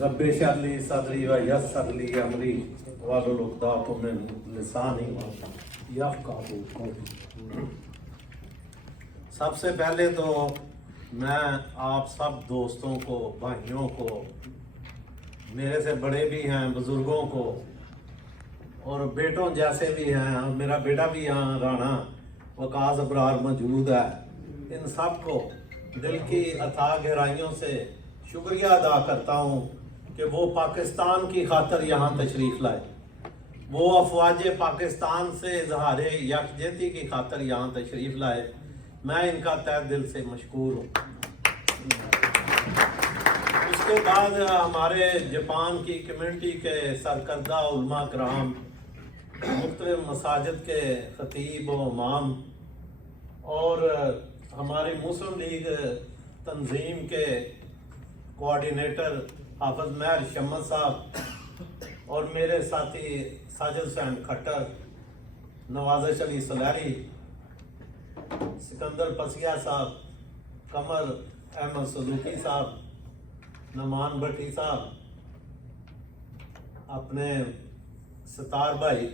रब्बे शरली सदरी व यस्सर ली अमरी वाहलुल उक़दतम मिन लिसानी यफ़क़हू क़ौली। सबसे पहले तो मैं आप सब दोस्तों को, भाइयों को, मेरे से बड़े भी हैं, बुज़ुर्गों को और बेटों जैसे भी हैं, और मेरा बेटा भी यहाँ राना वकास अबरार मौजूद है, इन सब को दिल की अथाह गहराइयों से शुक्रिया अदा करता हूँ कि वो पाकिस्तान की खातर यहाँ तशरीफ़ लाए, वो अफवाज पाकिस्तान से इजहार यकजहती की खातर यहाँ तशरीफ़ लाए। मैं इनका तहे दिल से मशकूर हूँ। उसके बाद हमारे जापान की कम्यूनिटी के सरकर्दा उलमा कराम, मुख्तलिफ मसाजिद के खतीब व इमाम और हमारी मुस्लिम लीग तंजीम के कोऑर्डिनेटर हाफिज महर शम्मद साहब और मेरे साथी साजिद हुसैन खट्टर, नवाज़िश अली सलारी, सिकंदर पसिया साहब, कमर अहमद सदूकी साहब, नमान भट्टी साहब, अपने सतार भाई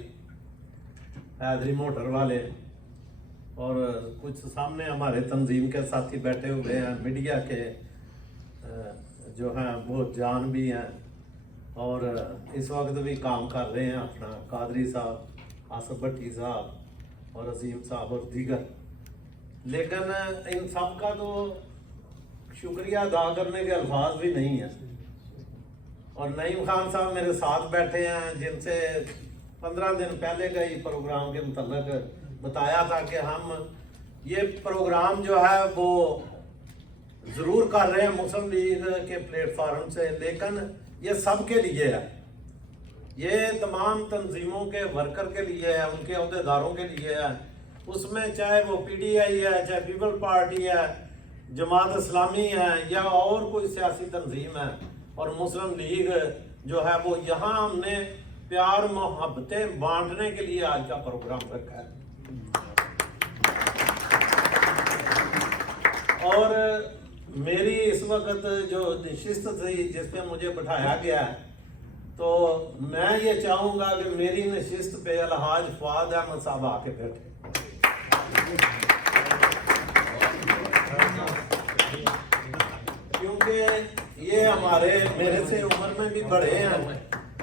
हैदरी मोटर वाले और कुछ सामने हमारे तंजीम के साथी बैठे हुए हैं, मीडिया के जो हैं वो जान भी हैं और इस वक्त भी काम कर रहे हैं अपना, कादरी साहब, आसफ भट्टी साहब और अजीम साहब और दीगर। लेकिन इन सब का तो शुक्रिया अदा करने के अल्फाज भी नहीं है। और नईम खान साहब मेरे साथ बैठे हैं, जिनसे 15 दिन पहले का ही प्रोग्राम के मुतल्लिक बताया था कि हम ये प्रोग्राम जो है वो ज़रूर कर रहे हैं मुस्लिम लीग के प्लेटफार्म से, लेकिन ये सब के लिए है, ये तमाम तंजीमों के वर्कर के लिए है, उनके अहदेदारों के लिए है। उसमें चाहे वो PTI है, चाहे पीपल पार्टी है, जमात इस्लामी है या और कोई सियासी तंजीम है, और मुस्लिम लीग जो है वो यहाँ हमने प्यार मोहब्बतें बांटने के लिए आज का प्रोग्राम रखा है। और मेरी इस वक्त जो नशिस्त थी जिस पे मुझे बिठाया गया है, तो मैं ये चाहूँगा कि मेरी नशिस्त पे अलहाज फवाद अहमद साहब आके बैठे, क्योंकि ये हमारे मेरे से उम्र में भी बड़े हैं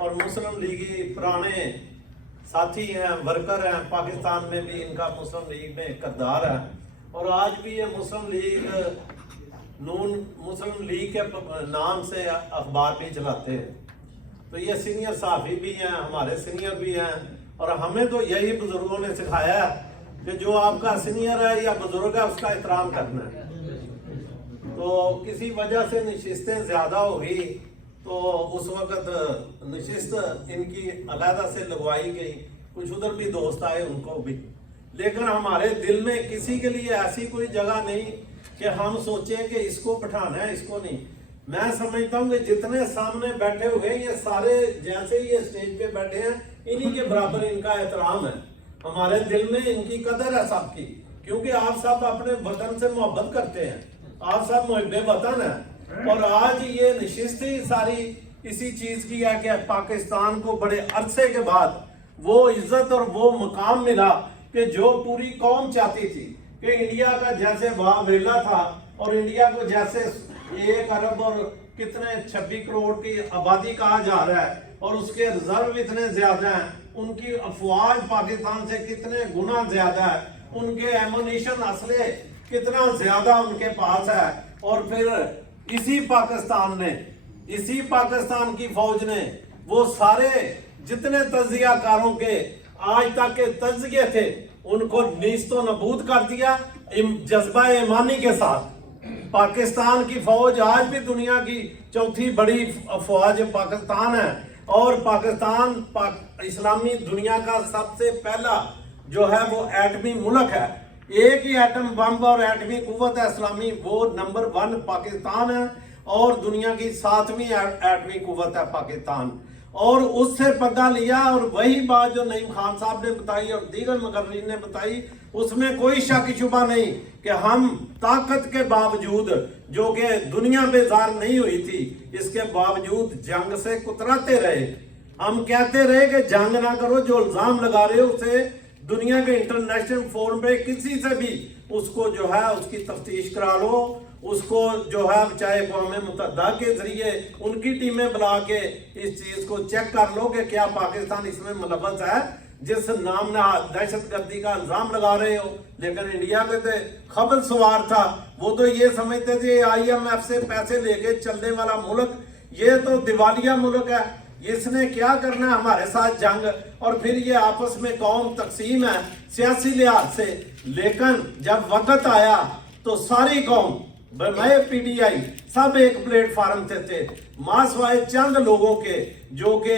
और मुस्लिम लीगी पुराने साथी हैं, वर्कर हैं। पाकिस्तान में भी इनका मुस्लिम लीग में किरदार है और आज भी ये मुस्लिम लीग नून मुस्लिम लीग के नाम से अखबार भी चलाते हैं। तो ये सीनियर साहबी भी हैं, हमारे सीनियर भी हैं और हमें तो यही बुजुर्गों ने सिखाया है कि जो आपका सीनियर है या बुजुर्ग है उसका एहतराम करना है। तो किसी वजह से नशिस्तें ज़्यादा हो गई तो उस वक़्त नशिस्त इनकी अलहदा से लगवाई गई, कुछ उधर भी दोस्त आए उनको भी, लेकिन हमारे दिल में किसी के लिए ऐसी कोई जगह नहीं कि हम सोचें कि इसको बिठाना है, इसको नहीं। मैं समझता हूँ कि जितने सामने बैठे हुए हैं ये सारे जैसे ही ये स्टेज पे बैठे हैं इन्हीं के बराबर इनका एहतराम है, हमारे दिल में इनकी कदर है सबकी, क्योंकि आप सब अपने वतन से मोहब्बत करते हैं, आप सब मुहिब्बे वतन हैं। और आज ये नशिस्त ही सारी इसी चीज की है कि पाकिस्तान को बड़े अरसे के बाद वो इज्जत और वो मुकाम मिला कि जो पूरी कौम चाहती थी कि इंडिया का जैसे वावेला था और इंडिया को जैसे 1 अरब और कितने 26 करोड़ की आबादी कहा जा रहा है और उसके रिजर्व इतने ज्यादा हैं, उनकी अफवाज पाकिस्तान से कितने गुना ज्यादा है, उनके एमुनिशन असले कितना ज्यादा उनके पास है। और फिर इसी पाकिस्तान की फौज ने वो सारे जितने तज्जियाकारों के आज तक के तज्जिये थे उनको नीस्तो नबूद कर दिया जज्बा ईमानी के साथ। पाकिस्तान की फौज आज भी दुनिया की चौथी बड़ी फौज पाकिस्तान है और पाकिस्तान इस्लामी दुनिया का सबसे पहला जो है वो एटमी मुल्क है। एक ही एटम बम और एटमी कुव्वत है इस्लामी, वो नंबर 1 पाकिस्तान है और दुनिया की 7वीं एटमी कुव्वत है पाकिस्तान। और उससे पता लिया और वही बात जो नईम खान साहब ने बताई और दीगर मुकर्रीन ने बताई, اس میں کوئی شک شبہ نہیں کہ ہم طاقت کے باوجود جو کہ دنیا بیزار نہیں ہوئی تھی اس کے باوجود جنگ سے کتراتے رہے. ہم کہتے رہے کہ جنگ نہ کرو, جو الزام لگا رہے ہو اسے دنیا کے انٹرنیشنل فورم پہ کسی سے بھی اس کو جو ہے اس کی تفتیش کرا لو, اس کو جو ہے چاہے اقوام متحدہ کے ذریعے ان کی ٹیمیں بلا کے اس چیز کو چیک کر لو کہ کیا پاکستان اس میں ملوث ہے جس نام نہاد دہشت گردی کا الزام لگا رہے ہو. لیکن انڈیا پہ تو خبر سوار تھا, وہ تو یہ سمجھتے تھے IMF سے پیسے لے کے چلنے والا ملک, یہ تو دیوالیہ ملک ہے, اس نے کیا کرنا ہے ہمارے ساتھ جنگ, اور پھر یہ آپس میں قوم تقسیم ہے سیاسی لحاظ سے. لیکن جب وقت آیا تو ساری قوم میں PTI سب ایک پلیٹ فارم تھے, ماسوائے چند لوگوں کے جو کہ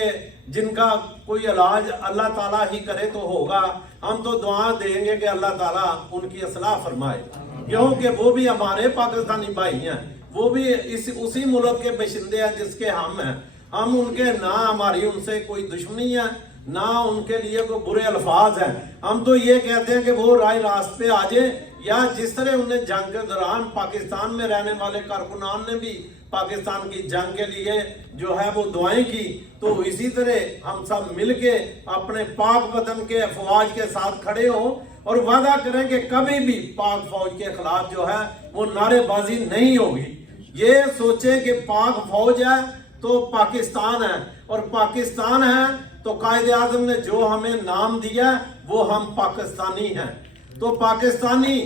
جن کا کوئی علاج اللہ تعالیٰ ہی کرے تو ہوگا. ہم تو دعا دیں گے کہ اللہ تعالیٰ ان کی اصلاح فرمائے, کیونکہ وہ بھی ہمارے پاکستانی بھائی ہیں, وہ بھی اسی ملک کے باشندے ہیں جس کے ہم ہیں. ہم ان کے نہ ہماری ان سے کوئی دشمنی ہے نہ ان کے لیے کوئی برے الفاظ ہیں. ہم تو یہ کہتے ہیں کہ وہ رائے راست پہ آ جائیں, یا جس طرح انہیں جنگ کے دوران پاکستان میں رہنے والے کارکنان نے بھی پاکستان کی جنگ کے لیے جو ہے وہ دعائیں کی, تو اسی طرح ہم سب مل کے اپنے پاک وطن کے افواج کے ساتھ کھڑے ہوں اور وعدہ کریں کہ کبھی بھی پاک فوج کے خلاف جو ہے وہ نعرے بازی نہیں ہوگی. یہ سوچیں کہ پاک فوج ہے تو پاکستان ہے, اور پاکستان ہے تو قائد اعظم نے جو ہمیں نام دیا وہ ہم پاکستانی ہیں. تو پاکستانی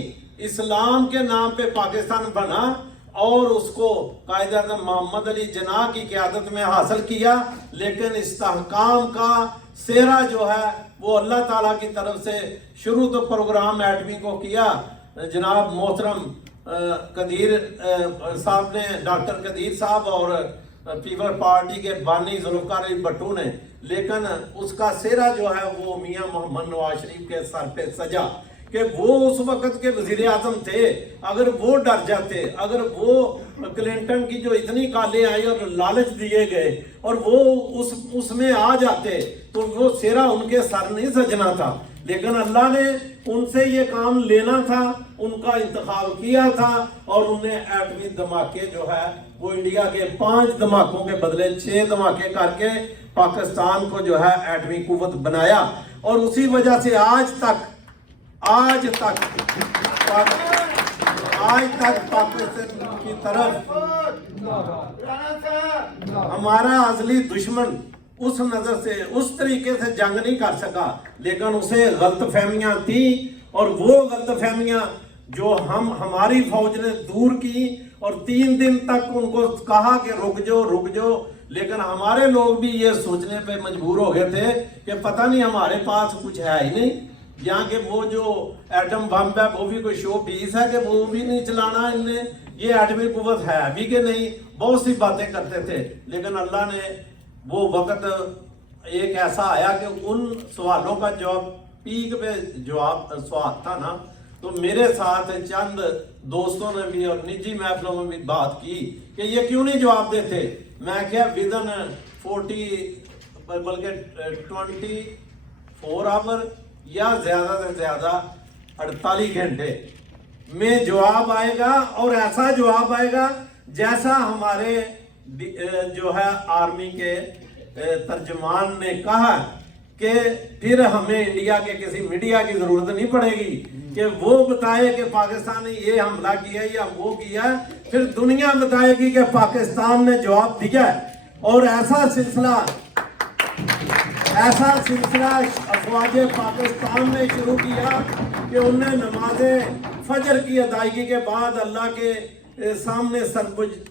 اسلام کے نام پہ پاکستان بنا اور اس کو قائد اعظم محمد علی جناح کی قیادت میں حاصل کیا. لیکن استحکام کا سہرا جو ہے وہ اللہ تعالیٰ کی طرف سے شروع تو پروگرام ایٹمی کو کیا جناب محترم قدیر صاحب نے, ڈاکٹر قدیر صاحب اور پیپل پارٹی کے بانی ذوالفقار علی بھٹو نے, لیکن اس کا سہرا جو ہے وہ میاں محمد نواز شریف کے سر پہ سجا کہ وہ اس وقت کے وزیر اعظم تھے. اگر وہ ڈر جاتے, اگر وہ کلنٹن کی جو اتنی کالیں آئی اور لالچ دیے گئے اور وہ اس میں آ جاتے تو وہ سہرا ان کے سر نہیں سجنا تھا. لیکن اللہ نے ان سے یہ کام لینا تھا, ان کا انتخاب کیا تھا, اور انہیں ایٹمی دھماکے جو ہے وہ انڈیا کے 5 دھماکوں کے بدلے 6 دھماکے کر کے پاکستان کو جو ہے ایٹمی قوت بنایا. اور اسی وجہ سے آج تک پاکستان کی طرف ہمارا ازلی دشمن اس نظر سے اس طریقے سے جنگ نہیں کر سکا. لیکن اسے غلط فہمیاں تھیں, اور وہ غلط فہمیاں جو ہماری فوج نے دور کی, اور 3 دن تک ان کو کہا کہ رک جاؤ. لیکن ہمارے لوگ بھی یہ سوچنے پہ مجبور ہو گئے تھے کہ پتہ نہیں ہمارے پاس کچھ ہے ہی نہیں, یہاں کہ وہ جو ایٹم بم ہے وہ بھی کوئی شو پیس ہے کہ وہ بھی نہیں چلانا ان نے, یہ ایٹمی قوت ہے بھی کہ نہیں, بہت سی باتیں کرتے تھے. لیکن اللہ نے وہ وقت ایک ایسا آیا کہ ان سوالوں کا جواب پیک پہ جواب سوال تھا نا, تو میرے ساتھ چند دوستوں نے بھی اور نجی محفلوں میں بھی بات کی کہ یہ کیوں نہیں جواب دیتے. میں کیا ودن 40 بلکہ 24 آور یا زیادہ سے زیادہ 48 گھنٹے میں جواب آئے گا, اور ایسا جواب آئے گا جیسا ہمارے جو ہے آرمی کے ترجمان نے کہا کہ پھر ہمیں انڈیا کے کسی میڈیا کی ضرورت نہیں پڑے گی کہ وہ بتائے کہ پاکستان نے یہ حملہ کیا یا وہ کیا, پھر دنیا بتائے گی کہ پاکستان نے جواب دیا ہے. اور ایسا سلسلہ افواج پاکستان نے شروع کیا کہ انہیں نماز فجر کی ادائیگی کے بعد اللہ کے سامنے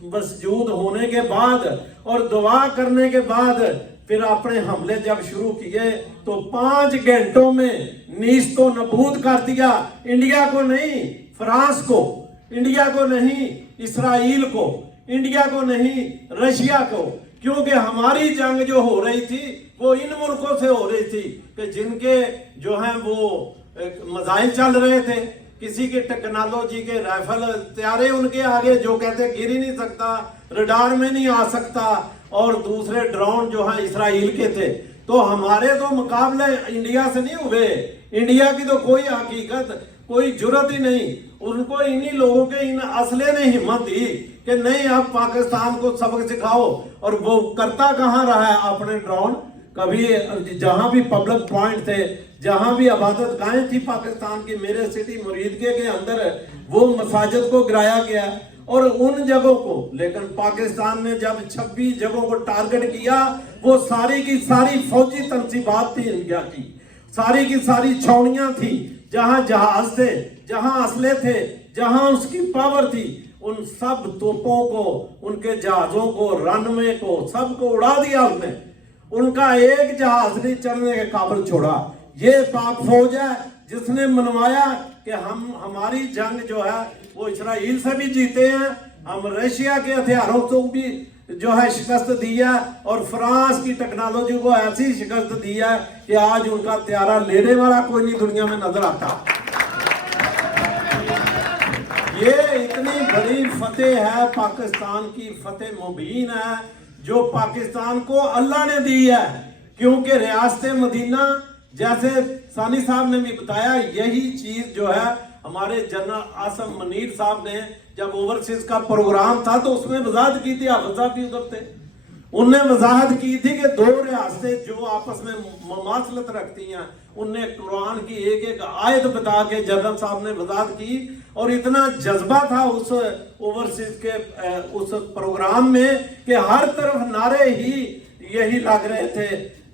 مسجود ہونے کے بعد اور دعا کرنے کے بعد پھر اپنے حملے جب شروع کیے تو 5 گھنٹوں میں نیست و نابود کر دیا. انڈیا کو نہیں فرانس کو, انڈیا کو نہیں اسرائیل کو, انڈیا کو نہیں رشیا کو, کیونکہ ہماری جنگ جو ہو رہی تھی وہ ان ملکوں سے ہو رہی تھی کہ جن کے جو ہیں وہ مزائل چل رہے تھے. کسی کے ٹیکنالوجی کے رائفل تیارے ان کے آگے جو کہتے گر ہی نہیں سکتا, ریڈار میں نہیں آ سکتا, اور دوسرے ڈرون جو ہیں اسرائیل کے تھے. تو ہمارے تو مقابلے انڈیا سے نہیں ہوئے. انڈیا کی تو کوئی حقیقت कोई जुर्रत ही नहीं। उनको इन्हीं लोगों के इन असले ने हिम्मत दी कि नहीं अब पाकिस्तान को सबक सिखाओ। और वो करता कहाँ रहा है अपने ड्रोन, कभी जहां भी पब्लिक पॉइंट थे, जहां भी इबादत गाहें थी पाकिस्तान की, मेरे सिटी मुरीदके के अंदर वो मसाजिद को गिराया गया और उन जगहों को। लेकिन पाकिस्तान ने जब 26 जगहों को टारगेट किया, वो सारी की सारी फौजी तनसीबात थी इंडिया की, सारी की सारी छावनियां थी, जहां जहाज थे, जहां असले थे, जहां उसकी पावर थी, उन सब तोपों को, उनके जहाजों को, रनवे को, सबको उड़ा दिया उसने। उनका एक जहाज नहीं चढ़ने के काबिल छोड़ा। ये पाक फौज है जिसने मनवाया कि हमारी जंग जो है वो इसराइल से भी जीते हैं, हम रशिया के हथियारों को भी जो है शिकस्त दी है, और फ्रांस की टेक्नोलॉजी को ऐसी शिकस्त दी है कि आज उनका त्यारा लेने वाला कोई नहीं दुनिया में नजर आता। ये इतनी बड़ी फतेह है, पाकिस्तान की फतेह मुबीन है जो पाकिस्तान को अल्लाह ने दी है। क्योंकि रियासत मदीना, जैसे सानी साहब ने भी बताया, यही चीज जो है हमारे जनरल आसम मनीर साहब ने जब ओवरसीज का प्रोग्राम था तो उसमें वजाहत की थी, हाफिज साहब भी उधर थे, उनने वजाहत की थी कि दो रियासतें जो आपस में ममासलत रखती हैं, उनने कुरान की एक एक आयत बता के जनरल साहब ने वजाहत की। और इतना जज्बा था उस ओवरसीज के उस प्रोग्राम में कि हर तरफ नारे ही यही लग रहे थे,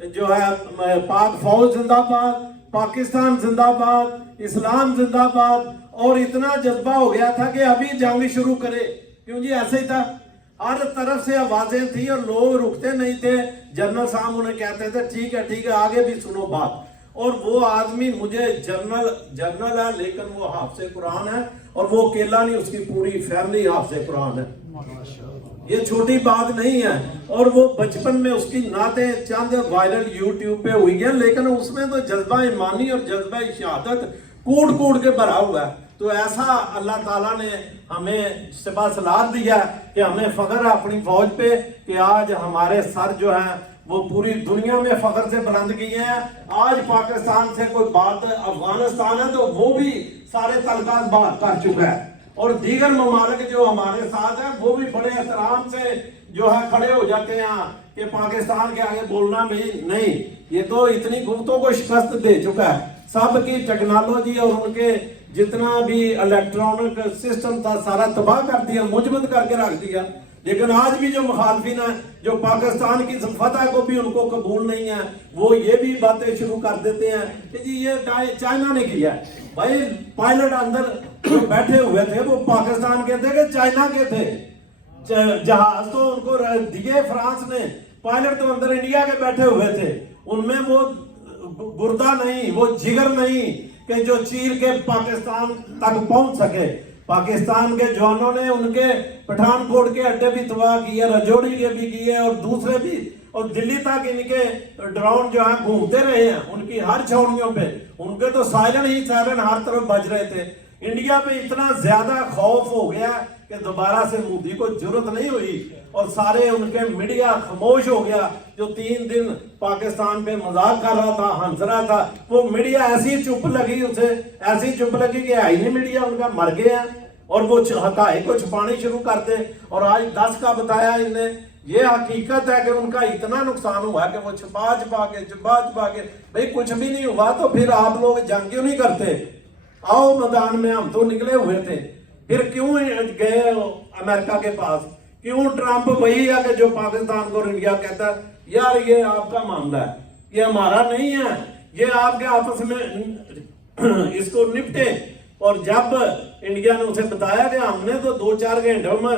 जो है पाक फौज जिंदाबाद, पाकिस्तान जिंदाबाद, इस्लाम जिंदाबाद। और इतना जज्बा हो गया था कि अभी जंग शुरू करे, क्यों जी ऐसे ही था, हर तरफ से आवाजें थी और लोग रुकते नहीं थे। जनरल साहब उन्हें कहते थे ठीक है आगे भी सुनो बात। और वो आदमी, मुझे जनरल है लेकिन वो हाफिज़ कुरान है, और वो अकेला नहीं, उसकी पूरी फैमिली हाफिज़ कुरान है, ये छोटी बात नहीं है। और वो बचपन में उसकी नातें चंद वायरल यूट्यूब पे हुई हैं, लेकिन उसमें तो जज्बा ईमानी और जज्बा शहादत कूट कूट के भरा हुआ है। तो ऐसा अल्लाह ताला ने हमें सिपा सलार दिया कि हमें फख्र है अपनी फौज पे कि आज हमारे सर जो है वो पूरी दुनिया में फख्र से बुलंद किए हैं। आज पाकिस्तान से कोई बात, अफगानिस्तान है तो वो भी सारे तलकात बात कर चुका है, और दीगर ममालिक जो हमारे साथ है वो भी बड़े एहतराम से जो है खड़े हो जाते हैं कि पाकिस्तान के आगे बोलना भी नहीं। ये तो इतनी गुफ्तों को शिकस्त दे चुका है, सबकी टेक्नोलॉजी और उनके जितना भी इलेक्ट्रॉनिक सिस्टम था सारा तबाह कर दिया, मुजमद करके रख दिया। लेकिन आज भी जो मुखालफिन है, जो पाकिस्तान की फतह को भी उनको कबूल नहीं है, वो ये भी बातें शुरू कर देते हैं कि जी ये चाइना ने किया है। भाई पायलट अंदर जो बैठे हुए थे वो पाकिस्तान के थे कि चाइना के थे? जहाज तो उनको दिए फ्रांस ने, पायलट तो अंदर इंडिया के बैठे हुए थे। उनमें वो गुर्दा नहीं, वो जिगर नहीं कि जो चीर के पाकिस्तान तक पहुंच सके। पाकिस्तान के जवानों ने उनके पठानकोट के अड्डे भी तबाह किए, रजौड़ी के भी किए और दूसरे भी, और दिल्ली तक इनके ड्रोन जो है घूमते रहे हैं उनकी हर छावनियों पे। उनके तो सायरन ही सायरन हर तरफ बज रहे थे। इंडिया पे इतना ज्यादा खौफ हो गया कि दोबारा से मोदी को जरूरत नहीं हुई और सारे उनके मीडिया खामोश हो गया। जो 3 दिन पाकिस्तान पे मजाक कर रहा था, हंस रहा था, वो मीडिया ऐसी चुप लगी, उसे ऐसी चुप लगी कि है ही नहीं मीडिया, उनका मर गया। और वो हकायक को छुपाने शुरू कर दे। और आज 10 का बताया इनने, ये हकीकत है कि उनका इतना नुकसान हुआ कि वो छुपा के भाई कुछ भी नहीं हुआ तो फिर आप लोग जंग क्यों नहीं करते? आओ मैदान में, हम तो निकले हुए थे। फिर क्यों गए अमेरिका के पास? क्यों ट्रंप वही है कि जो पाकिस्तान को इंडिया कहता है यार ये आपका मामला है, ये हमारा नहीं है, ये आपके आपस में इसको निपटे। और जब इंडिया ने उसे बताया कि हमने तो 2-4 घंटों में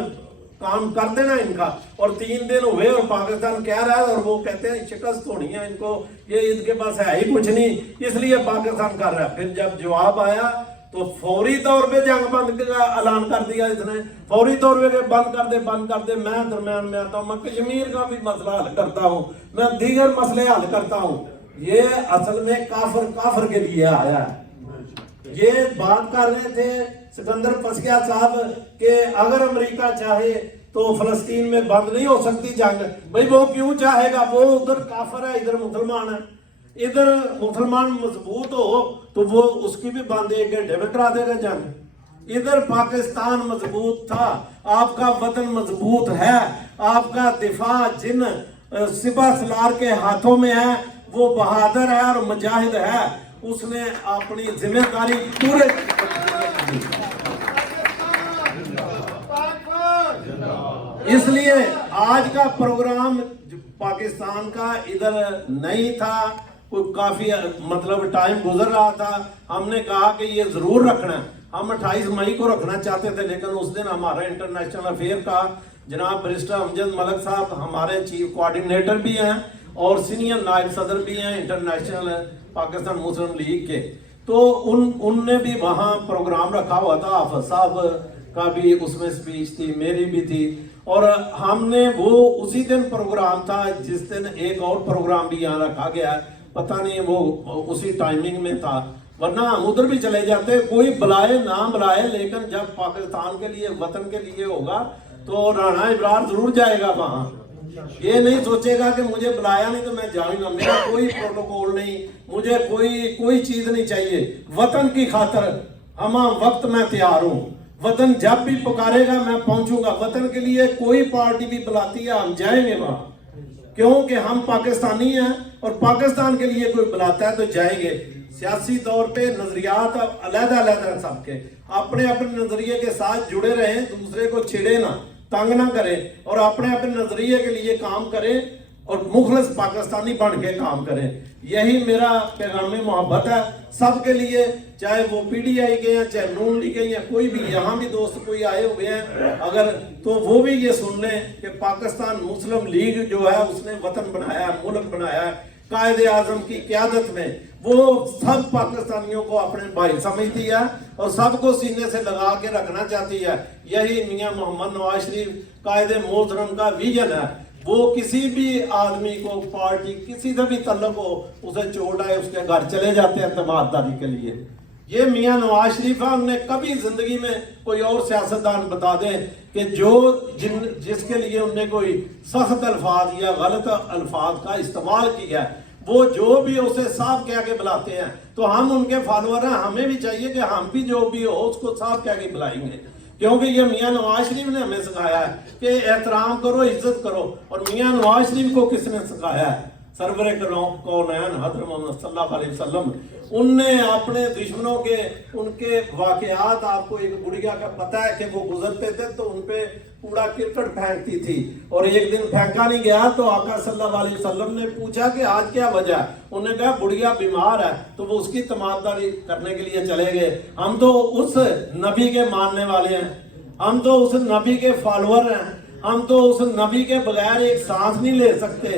काम कर देना इनका, और 3 दिन हुए और पाकिस्तान कह रहा है, और वो कहते हैं शिकस्त होनी है इनको, ये इनके पास है ही कुछ नहीं, इसलिए पाकिस्तान कर रहा है। फिर जब जवाब आया तो फौरी तौर पे जंग बंद का ऐलान कर दिया इसने, फौरी तौर पे बंद कर दे। मैं दरम्यान में आता हूँ, मैं कश्मीर का भी मसला हल करता हूँ, मैं दीगर मसले हल करता हूँ। ये असल में काफर के लिए आया है। ये बात कर रहे थे सिकंदर पसकिया साहब कि अगर अमेरिका चाहे तो फलस्तीन में बंद नहीं हो सकती जंग। भाई वो क्यों चाहेगा? वो उधर काफर है, इधर मुसलमान है। इधर मुसलमान मजबूत हो तो वो उसकी भी बंद 1 घंटे में करा देगा जंग। इधर पाकिस्तान मजबूत था, आपका वतन मजबूत है, आपका दिफा जिन सिपा सलार के हाथों में है वो बहादुर है और मुजाहिद है, उसने अपनी जिम्मेदारी पूरे इसलिए आज का प्रोग्राम पाकिस्तान का इधर नहीं था, कोई काफी मतलब टाइम गुजर रहा था। हमने कहा कि ये जरूर रखना है, हम 28 मई को रखना चाहते थे, लेकिन उस दिन हमारा इंटरनेशनल अफेयर का जनाब बैरिस्टर अमजद मलिक साहब हमारे चीफ कोऑर्डिनेटर भी हैं और सीनियर नायब सदर भी हैं इंटरनेशनल पाकिस्तान मुस्लिम लीग के, तो उनने भी वहाँ प्रोग्राम रखा हुआ था। हाफिज साहब का भी उसमें स्पीच थी, मेरी भी थी, और हमने वो उसी दिन प्रोग्राम था जिस दिन एक और प्रोग्राम भी यहाँ रखा गया, पता नहीं वो उसी टाइमिंग में था, वरना हम उधर भी चले जाते, कोई बुलाए ना बुलाए, लेकिन जब पाकिस्तान के लिए वतन के लिए होगा तो राणा इब्रार जरूर जाएगा वहां। ये नहीं सोचेगा कि मुझे बुलाया नहीं तो मैं जाऊंगा, मेरा कोई प्रोटोकॉल नहीं, मुझे कोई चीज नहीं चाहिए, वतन की खातर हम वक्त मैं तैयार हूँ, वतन जब भी पुकारेगा मैं पहुंचूंगा, वतन के लिए कोई पार्टी भी बुलाती है हम जाएंगे वहां, क्योंकि हम पाकिस्तानी हैं और पाकिस्तान के लिए कोई बुलाता है तो जाएंगे। सियासी तौर पे नजरियात अलग-अलग हैं सबके, अपने अपने नजरिए के साथ जुड़े रहें, दूसरे को छिड़े ना, तंग ना करें और अपने अपने नजरिए के लिए काम करें और मुखलिस पाकिस्तानी बन के काम करें। यही मेरा पैगाम मोहब्बत है सबके लिए, चाहे वो पीडीआई के हैं, चाहे नून लीग के हैं, कोई भी यहाँ भी दोस्त कोई आए हुए हैं अगर, तो वो भी ये सुन लें कि पाकिस्तान मुस्लिम लीग जो है उसने वतन बनाया, मुल्क बनाया है, कायदे आजम की क़यादत में वो सब पाकिस्तानियों को अपने भाई समझती है और सबको सीने से लगा के रखना चाहती है। यही मियां मोहम्मद नवाज शरीफ कायदे मोहतरम का विजन है। वो किसी भी आदमी को, पार्टी किसी से भी तल्लुक हो, उसे छोड़ आए उसके घर चले जाते हैं तबाददारी के लिए। ये मियां नवाज शरीफ है, उन्हें कभी जिंदगी में कोई और सियासतदान बता दें कि जिसके लिए उनने कोई सख्त अल्फाज या गलत अल्फाज का इस्तेमाल किया है, वो जो भी उसे साफ कह के बुलाते हैं तो हम उनके फॉलोअर हैं, हमें भी चाहिए कि हम भी जो भी हो उसको साफ कह के बुलाएंगे, क्योंकि ये मियां नवाज शरीफ ने हमें सिखाया है कि एहतराम करो, इज्जत करो। और मियां नवाज शरीफ को किसने सिखाया है? सरवरे कौनैन हज़रत मोहम्मद सल्लल्लाहु अलैहि वसल्लम। उनने अपने दुश्मनों के उनके वाकयात, आपको एक बुढ़िया का पता है कि वो गुजरते थे तो उनपे कूड़ा किरकट फेंकती थी और एक दिन फेंका नहीं गया तो आका सल्लल्लाहु अलैहि वसल्लम ने पूछा कि आज क्या वजह? उन्होंने कहा बुढ़िया बीमार है, तो वो उसकी तमाददारी करने के लिए चले गए। हम तो उस नबी के मानने वाले हैं, हम तो उस नबी के फॉलोअर हैं, हम तो उस नबी के बगैर एक सांस नहीं ले सकते।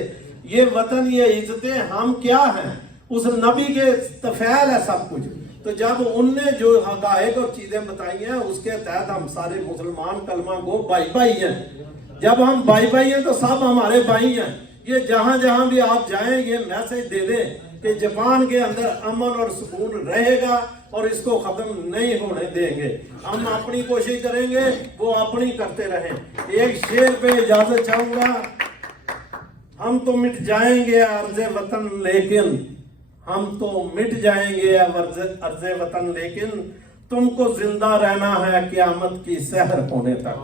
ये वतन, ये इज्जतें, हम क्या हैं? उस नबी के तफैल है सब कुछ। तो जब उनने जो हकायक और चीजें बताई हैं उसके तहत हम सारे मुसलमान कलमा गो भाई भाई हैं। जब हम भाई भाई हैं तो सब हमारे भाई हैं। ये जहां जहां भी आप जाएं ये मैसेज दे दें कि जापान के अंदर अमन और सुकून रहेगा और इसको खत्म नहीं होने देंगे। हम अपनी कोशिश करेंगे, वो अपनी करते रहें। एक शेर पे इजाजत चाहूंगा, हम तो मिट जाएंगे अर्ज़े वतन लेकिन, हम तो मिट जाएंगे अर्ज़े वतन लेकिन, तुमको जिंदा रहना है क़यामत की सहर होने तक।